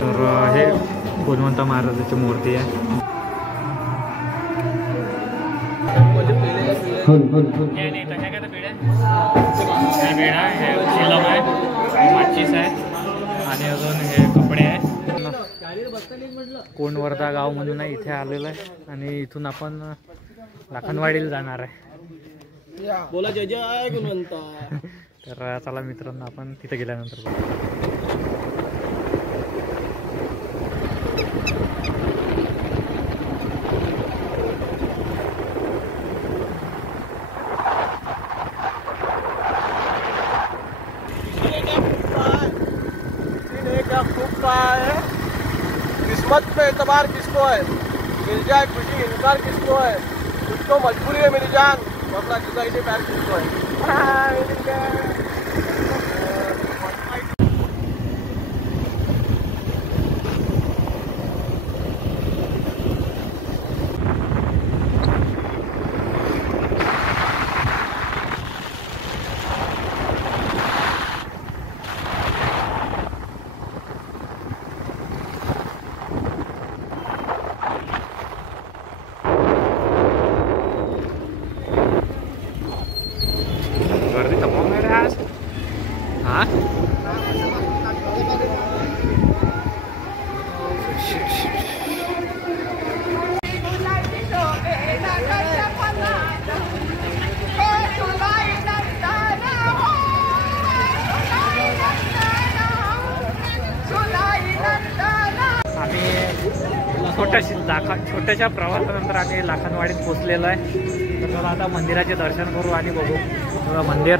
तर हे गुणवंत महाराजाची मूर्ती आहे. माचीस आहे आणि अजून हे कपडे आहे. कोंडवर्धा गाव म्हणून आहे, इथे आलेलं आहे आणि इथून आपण लाखनवाडीला जाणार आहे. बोला जय जय गुणवंता. तर चला मित्रांनो, आपण तिथे गेल्यानंतर बघू. किस्मत पे एतबार किसको है, मिल जाए खुशी इनकार किसको है, उसको मजबूरी है मेरी जान, वरना जुदाई से प्यार किसको है. छोट्याशा प्रवासानंतर आम्ही लाखनवाडीत पोहोचलेलो आहे. तर चला आता मंदिराचे दर्शन करू आणि बघू मंदिर.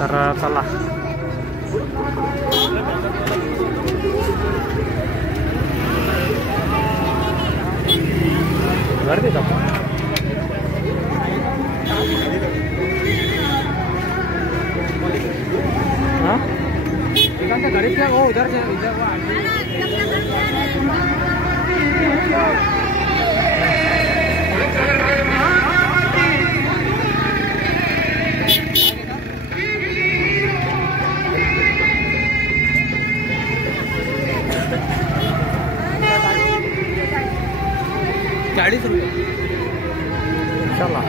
तर चला गर्दी का गरीब क्या हो उधर से ₹40 चला.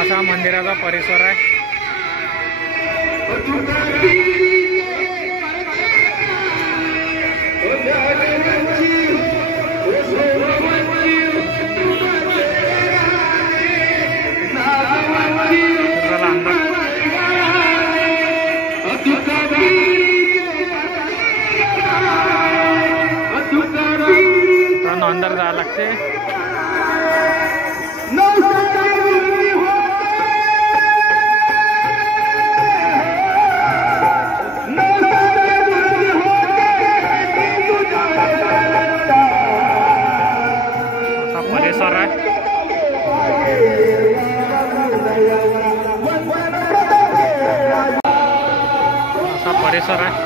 असा मंदिराचा परिसर आहे. अंदर जायला लागते. परिसर आहे. असा परिसर आहे.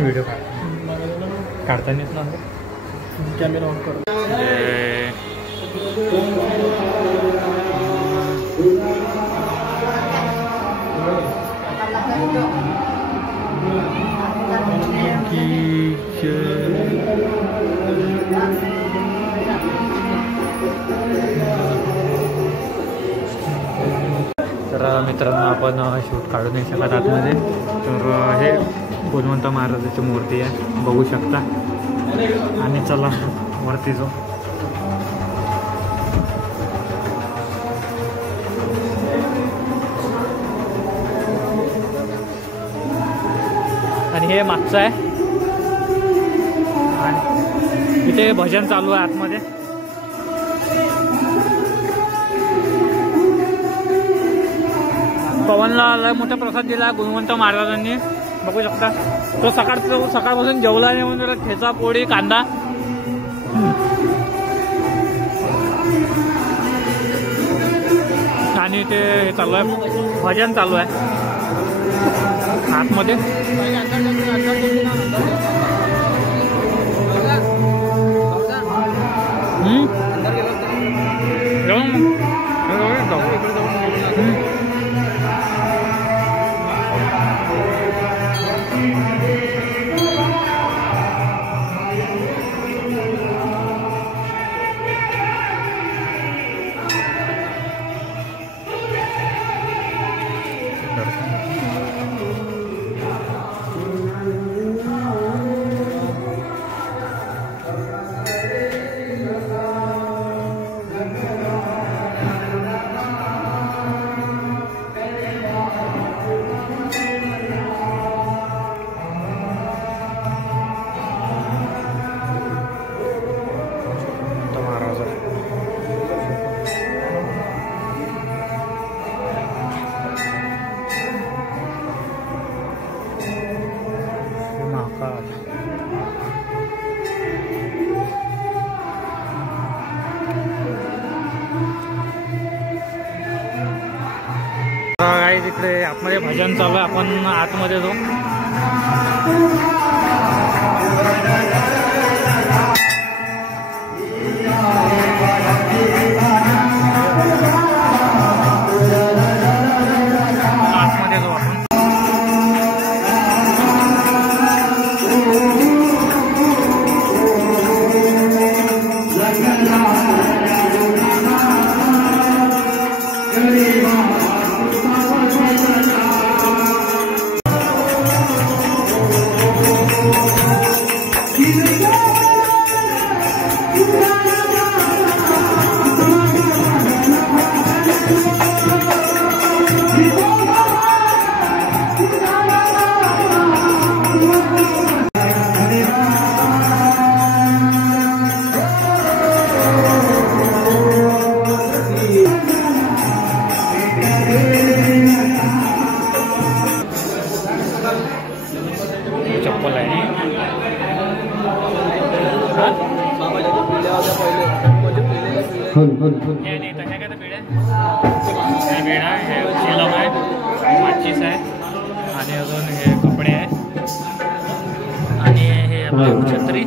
व्हिडिओ काढतानीच ना कॅमेरा ऑन कर. तर मित्रांनो आपण शूट काढू नाही शकत आतमध्ये, तर हे गुणवंत महाराजाची मूर्ती आहे, बघू शकता. आणि चला वरती जाऊ. आणि हे मागचं आहे आणि इथे भजन चालू आहे आतमध्ये. पवनला लय मोठा प्रसाद दिला गुणवंत महाराजांनी, बघू शकता. तो सकाळपासून जेवला नाही म्हणून त्याला ठेचा, पोळी, कांदा. आणि ते चालू आहे, भजन चालू आहे आतमध्ये. इकडे आतमध्ये भजन चालू आहे, आपण आतमध्ये जाऊ. आतमध्ये जाऊ आपण. चप्पल आहे. बेडा हे शिलम आहे, माचीस आहे आणि अजून हे कपडे आहे आणि हे आपलं छत्री.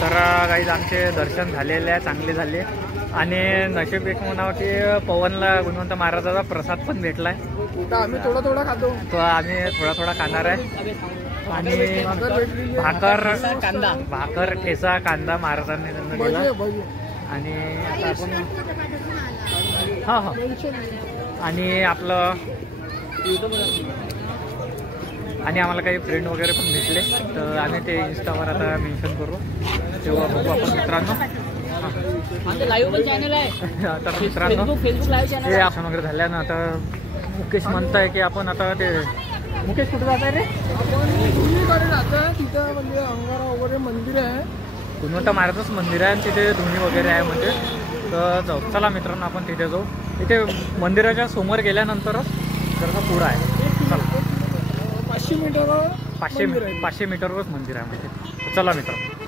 तर गाईज आमचे दर्शन झालेले आहे, चांगले झाले. आणि नशीब एक म्हणावं की पवनला गुणवंत महाराजाचा प्रसाद पण भेटलाय. आम्ही थोडा खातो, तो आम्ही थोडा खाणार आहे. आणि भाकर, ठेचा, कांदा महाराजांनी त्यांना दिला. आणि आता आपण आणि आपलं आणि आम्हाला काही फ्रेंड वगैरे पण भेटले, तर आम्ही ते इंस्टावर आता मेन्शन करू, तेव्हा बघू आपण मित्रांनो. लाईव्ह पण चॅनल आहे तर मित्रांनो फेसबुक लाईव्ह चॅनल हे आपण वगैरे झाल्यानं आता मुकेश म्हणताय की आपण आता ते मुकेश कुठे जात आहे रे? तिथं म्हणजे अंगारा वगैरे मंदिर आहे, गुणवंत महाराजच मंदिर आहे आणि तिथे धुणी वगैरे आहे म्हणजे. तर जाऊ, चला मित्रांनो आपण तिथे जाऊ. इथे मंदिराच्या समोर गेल्यानंतरच जरा पुढं आहे. चला 500 मीटरवर 500 मीटरवरच मंदिर आहे म्हणजे. चला मित्रांनो.